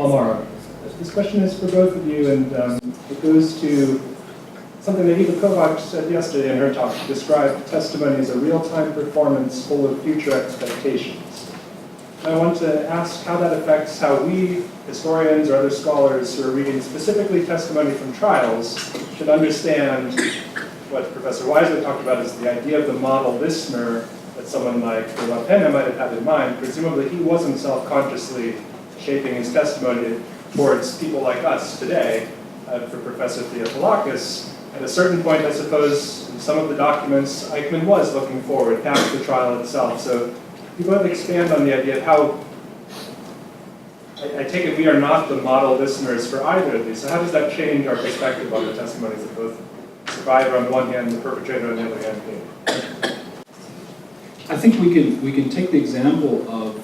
Palmar. This question is for both of you, and it goes to something that Eva Kovac said yesterday in her talk. She described testimony as a real-time performance full of future expectations. And I want to ask how that affects how we, historians or other scholars who are reading specifically testimony from trials, should understand what Professor Wiseman talked about as the idea of the model listener that someone like La Pena might have had in mind. Presumably he was himself consciously shaping his testimony towards people like us today. For Professor Theofilakis, at a certain point, I suppose, in some of the documents, Eichmann was looking forward past the trial itself. So if you go ahead and expand on the idea of how, I take it we are not the model listeners for either of these. So how does that change our perspective on the testimonies of both the survivor on the one hand and the perpetrator on the other hand? I think we can take the example of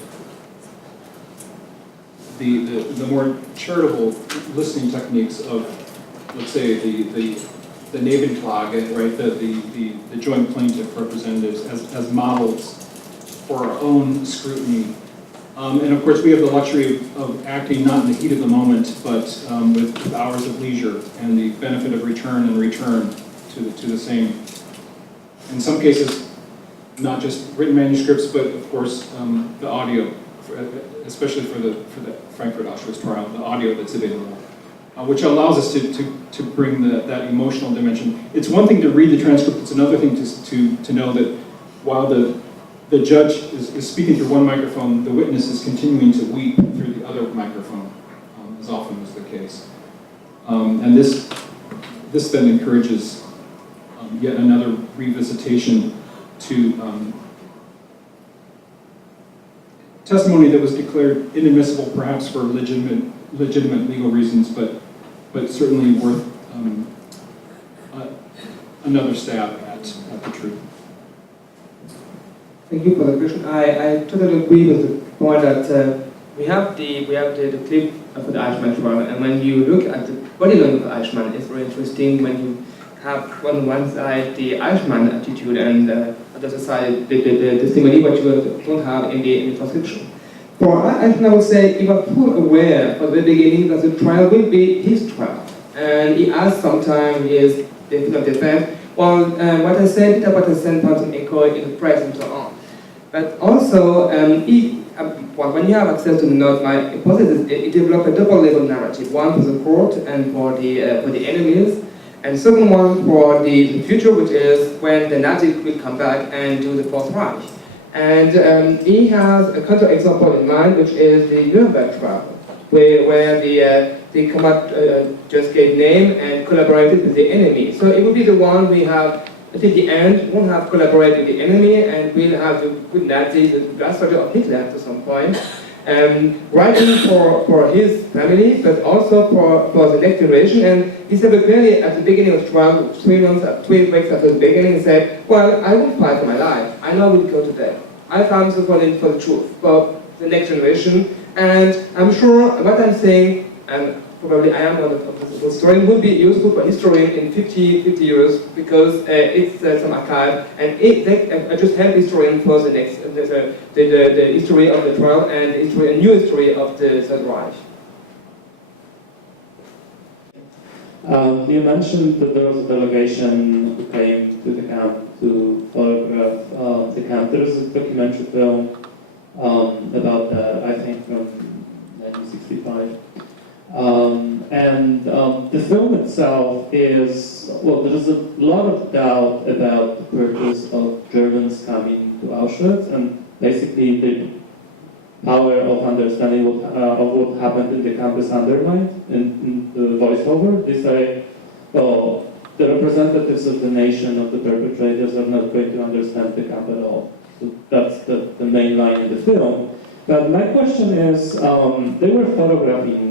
the more charitable listening techniques of, let's say, the Nebenklage, right, the joint plaintiff representatives as models for our own scrutiny. And of course, we have the luxury of acting not in the heat of the moment, but with hours of leisure and the benefit of return to the same. In some cases, not just written manuscripts, but of course the audio, especially for the Frankfurt Auschwitz trial, the audio that's available, which allows us to bring that emotional dimension. It's one thing to read the transcript; it's another thing to know that while the judge is speaking through one microphone, the witness is continuing to weep through the other microphone, as often is the case. And this then encourages yet another revisitation to testimony that was declared inadmissible, perhaps for legitimate legal reasons, but certainly worth another stab at the truth. Thank you for the question. I totally agree with the point that we have the clip for the Eichmann trial, and when you look at the body language of Eichmann, it's very interesting when you have on one side the Eichmann attitude and on the other side the testimony, what you don't have in the transcription. For Eichmann, I would say he was full aware from the beginning that the trial will be his trial, and he asked sometimes his defense, well, what I said, what I said, an echo in the press and so on. But also, when you have access to the notes, my hypothesis, it developed a double-level narrative: one for the court and for the enemies, and second one for the future, which is when the Nazis will come back and do the Fourth Reich. And he has a counter-example in mind, which is the Nuremberg trial, where the combat just gave name and collaborated with the enemy. So it will be the one we have until the end, won't have collaborated with the enemy, and we'll have the good Nazis, the grandfather of Hitler to some point, writing for his family, but also for the next generation. And he said clearly at the beginning of the trial, 3 weeks after the beginning, he said, well, I will fight for my life. I know I will go to death. I found the for the truth, for the next generation. And I'm sure what I'm saying, and probably I am one of the historian, will be useful for historian in 50 years, because it's some archive, and I just help historian for the next, the history of the trial and a new history of the Third Reich. You mentioned that there was a delegation who came to the camp to photograph the camp. There was a documentary film about that, I think from 1965. The film itself is, well, there's a lot of doubt about the purpose of Germans coming to Auschwitz, and basically the power of understanding of what happened in the camp is undermined in the voiceover. They say, well, the representatives of the nation, of the perpetrators, are not going to understand the camp at all. So that's the main line in the film. But my question is, they were photographing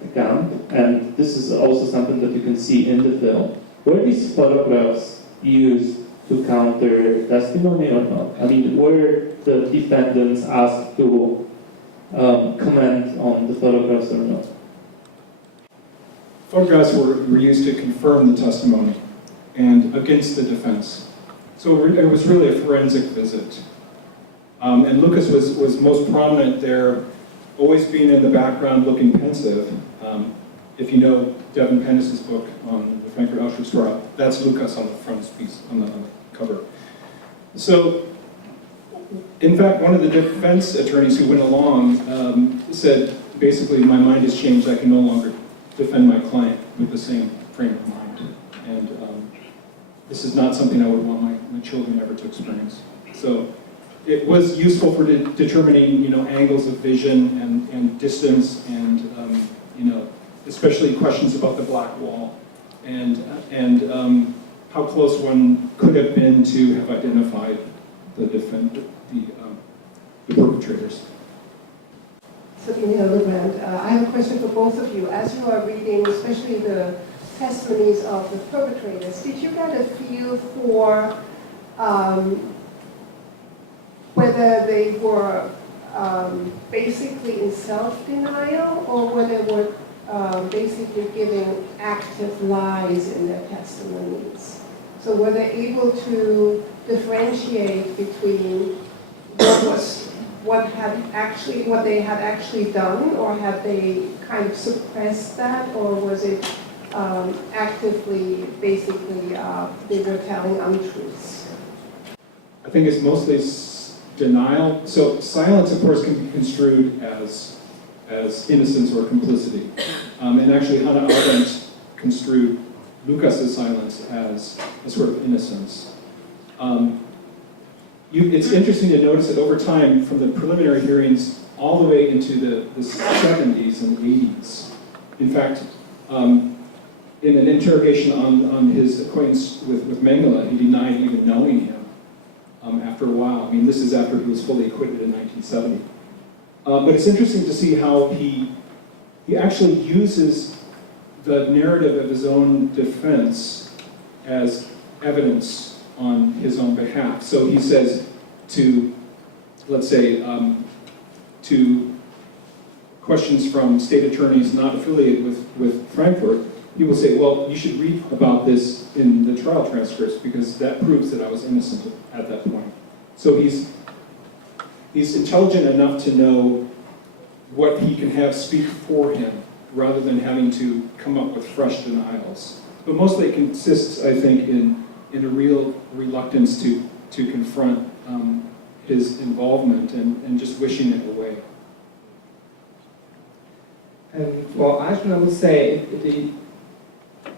the camp, and this is also something that you can see in the film. Were these photographs used to counter testimony or not? I mean, were the defendants asked to comment on the photographs or not? Photographs were used to confirm the testimony and against the defense. So it was really a forensic visit. And Lucas was most prominent there always being in the background looking pensive. If you know Devin Pennis's book on the Frankfurt Auschwitz trial, that's Lucas on the frontispiece, on the cover. So, in fact, one of the defense attorneys who went along said, basically, my mind has changed, I can no longer defend my client with the same frame of mind. And this is not something I would want my children ever to experience. So it was useful for determining, angles of vision and distance and, especially questions about the black wall and how close one could have been to have identified the perpetrators. Sabine Hildebrand, I have a question for both of you. As you are reading, especially the testimonies of the perpetrators, did you get a feel for whether they were basically in self-denial or whether they were basically giving active lies in their testimonies? So were they able to differentiate between what they had actually done, or had they kind of suppressed that, or was it actively, basically, they were telling untruths? I think it's mostly denial. So silence, of course, can be construed as innocence or complicity. And actually, Hannah Arendt construed Lucas's silence as a sort of innocence. It's interesting to notice that over time, from the preliminary hearings all the way into the 70s and 80s, in fact, in an interrogation on his acquaintance with Mengele, he denied even knowing him after a while. I mean, this is after he was fully acquitted in 1970. But it's interesting to see how he actually uses the narrative of his own defense as evidence on his own behalf. So he says to, let's say, to questions from state attorneys not affiliated with Frankfurt, he will say, well, you should read about this in the trial transcripts because that proves that I was innocent at that point. So he's intelligent enough to know what he can have speak for him rather than having to come up with fresh denials. But mostly it consists, I think, in a real reluctance to confront his involvement and just wishing it away. And for Eichmann, I would say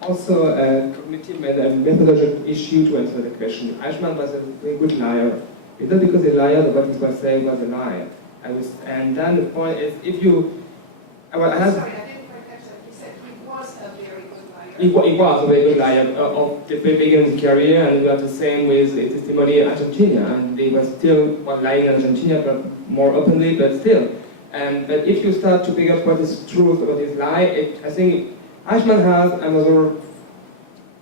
also a cognitive and methodological issue to answer the question. Eichmann was a very good liar. It's not because a liar that what he was saying was a lie. And then the point is, if you... Sorry, I didn't quite catch that. You said he was a very good liar. He was a very good liar of the very beginning of his career, and we have the same with the testimony in Argentina. And they were still lying in Argentina, but more openly, but still. But if you start to pick up what is truth about this lie, I think Eichmann has another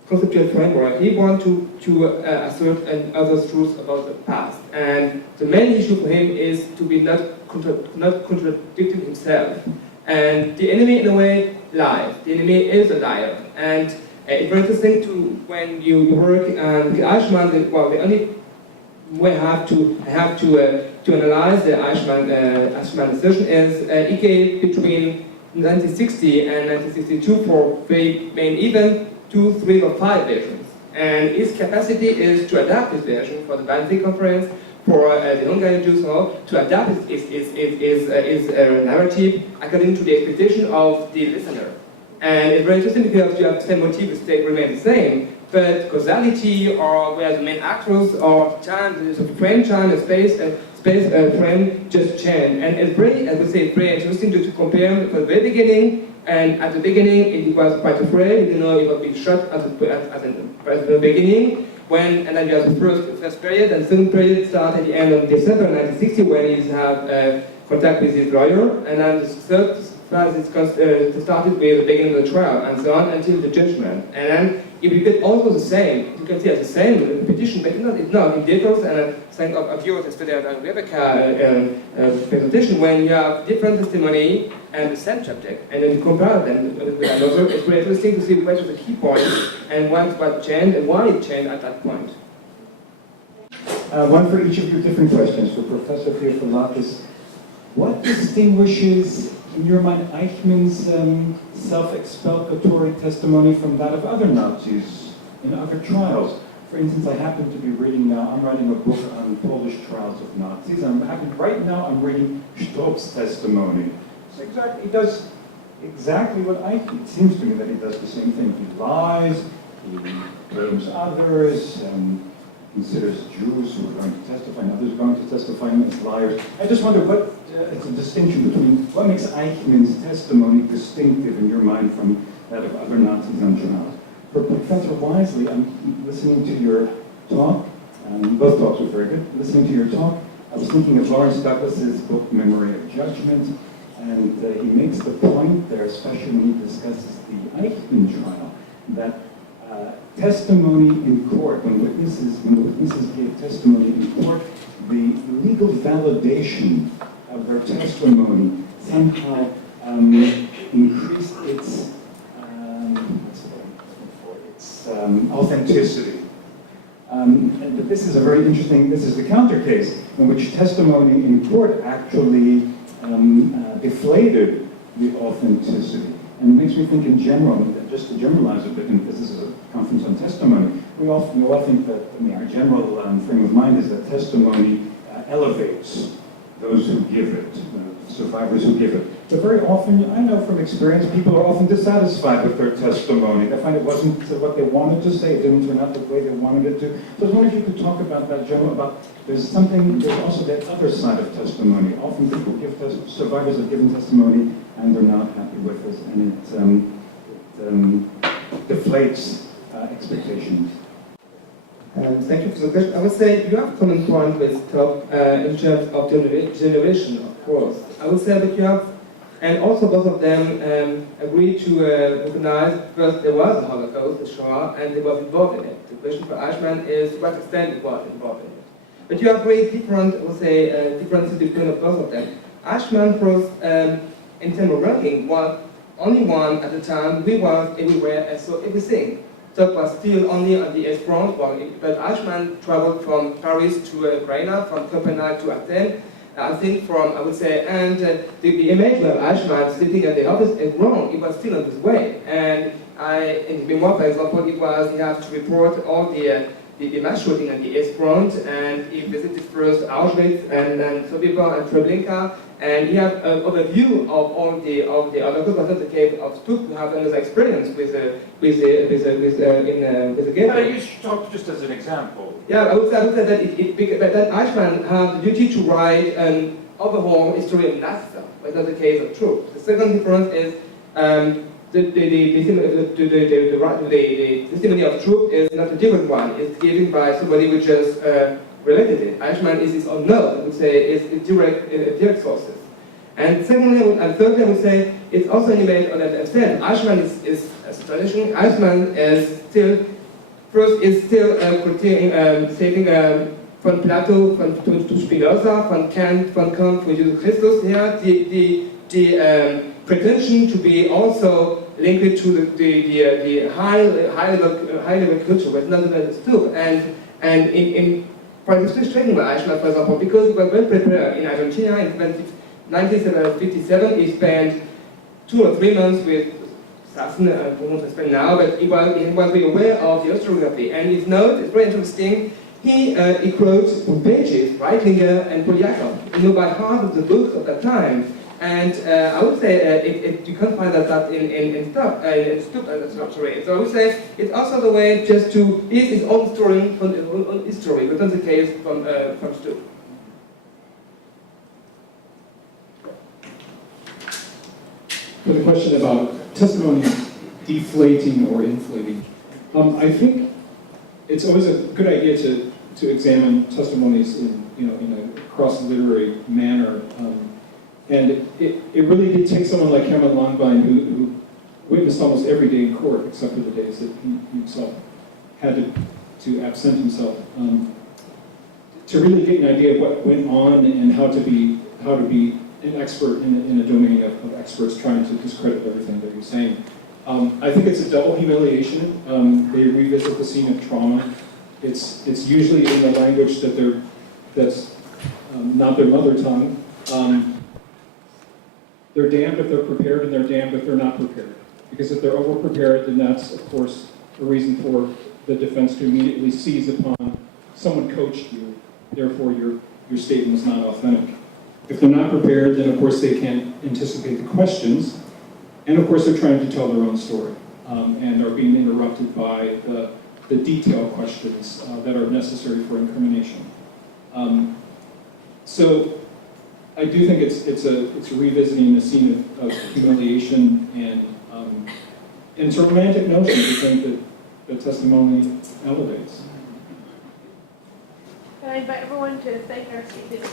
conceptual framework. He wants to assert other truths about the past. And the main issue for him is to be not contradicting himself. And the enemy, in a way, lies. The enemy is a liar. And it's very interesting when you work with Eichmann, the only way I have to analyze the Eichmann assertion is he gave between 1960 and 1962 for very main event 2, 3, or 5 versions. And his capacity is to adapt his version for the Wannsee conference, for the Hungarian Jews Hall, to adapt his narrative according to the expectation of the listener. And it's very interesting because you have the same motifs, they remain the same, but causality, or where the main actors, or time, the frame time, space frame just change. And it's very, I would say, very interesting to compare from the very beginning. And at the beginning, he was quite afraid. He didn't know he would be shot at the beginning. And then you have the first period, and the second period starts at the end of December 1960, when he has contact with his lawyer. And then the third phase is started with the beginning of the trial, and so on until the judgment. And then if you get also the same, you can see it's the same repetition, but it's not. It differs, and I think of yours, especially on Rebecca presentation, when you have different testimony and the same subject, and then you compare them with another. It's very interesting to see what is the key point and what changed and why it changed at that point. One for each of you, different questions. For Professor Theofilakis, What distinguishes, in your mind, Eichmann's self-explanatory testimony from that of other Nazis in other trials? For instance, I happen to be reading now, I'm writing a book on Polish trials of Nazis, and right now I'm reading Stop's testimony. So exactly, he does exactly what it seems to me that he does the same thing. He lies, he blames others, considers Jews who are going to testify and others going to testify as liars. I just wonder what, it's a distinction between what makes Eichmann's testimony distinctive in your mind from that of other Nazis on trials. For Professor Wisely, I'm listening to your talk, both talks were very good. Listening to your talk, I was thinking of Lawrence Douglas's book, Memory of Judgment, and he makes the point there, especially when he discusses the Eichmann trial, that testimony in court, when the witnesses gave testimony in court, the legal validation of their testimony somehow increased its authenticity. But this is a very interesting, this is the counter case in which testimony in court actually deflated the authenticity. And it makes me think in general, just to generalize a bit, and this is a conference on testimony, we all think that, our general frame of mind is that testimony elevates those who give it, survivors who give it. But very often, I know from experience, people are often dissatisfied with their testimony. They find it wasn't what they wanted to say, it didn't turn out the way they wanted it to. So I was wondering if you could talk about that, Joe, about there's also that other side of testimony. Often people survivors have given testimony and they're not happy with it, and it deflates expectations. Thank you for the question. I would say you have a common point with Top in terms of generation, of course. I would say that you have, and also both of them agreed to recognize first there was a Holocaust, the Shoah, and they were involved in it. The question for Eichmann is to what extent it was involved in it. But you have very different, I would say, differences between both of them. Eichmann, first, in terms of ranking, was only one at the time. We was everywhere and saw everything. Top was still only on the East Front, but Eichmann traveled from Paris to Ukraine, from Copenhagen to Athens. I think from, I would say, and the image of Eichmann sitting at the office is wrong. He was still on his way. And in the memoir, for example, he had to report all the mass shooting at the East Front, and he visited first Auschwitz and then Sobibor and Treblinka, and he had an overview of all the Holocaust. Was not the case of Stuck to have another experience with the game. You should talk just as an example. Yeah, I would say that Eichmann had the duty to write an overall history of Nazism, but not the case of Trupp. The second difference is the testimony of Trupp is not a different one. It's given by somebody who just related it. Eichmann is his own note. I would say it's direct sources. And thirdly, I would say it's also an image on that extent. Eichmann is as a tradition. Eichmann is still saving von Plato, to Spinoza, von Kant, von Kant, von Jesus Christus. Here, the pretension to be also linked to the high level culture, but not understood. And in for instance, training by Eichmann, for example, because he was well prepared in Argentina in 1957, he spent 2 or 3 months with Sassen, I don't want to spend now, but he was very aware of the historiography. And his note is very interesting. He quotes from pages Reitlinger and Polyakov, by heart of the books of that time. And I would say you can't find that in stuff, So I would say it's also the way just to is his own story from own history, but not the case from Stuck. For the question about testimony deflating or inflating, I think it's always a good idea to examine testimonies in a cross-literary manner. And it really did take someone like Hermann Langbein, who witnessed almost every day in court, except for the days that he himself had to absent himself, to really get an idea of what went on and how to be an expert in a domain of experts trying to discredit everything that you're saying. I think it's a double humiliation. They revisit the scene of trauma. It's usually in the language that's not their mother tongue. They're damned if they're prepared, and they're damned if they're not prepared. Because if they're over-prepared, then that's, of course, a reason for the defense to immediately seize upon someone coached you, therefore your statement is not authentic. If they're not prepared, then of course they can't anticipate the questions, and of course they're trying to tell their own story, and are being interrupted by the detailed questions that are necessary for incrimination. So I do think it's revisiting a scene of humiliation, and it's a romantic notion to think that the testimony elevates. Can I invite everyone to thank our speakers?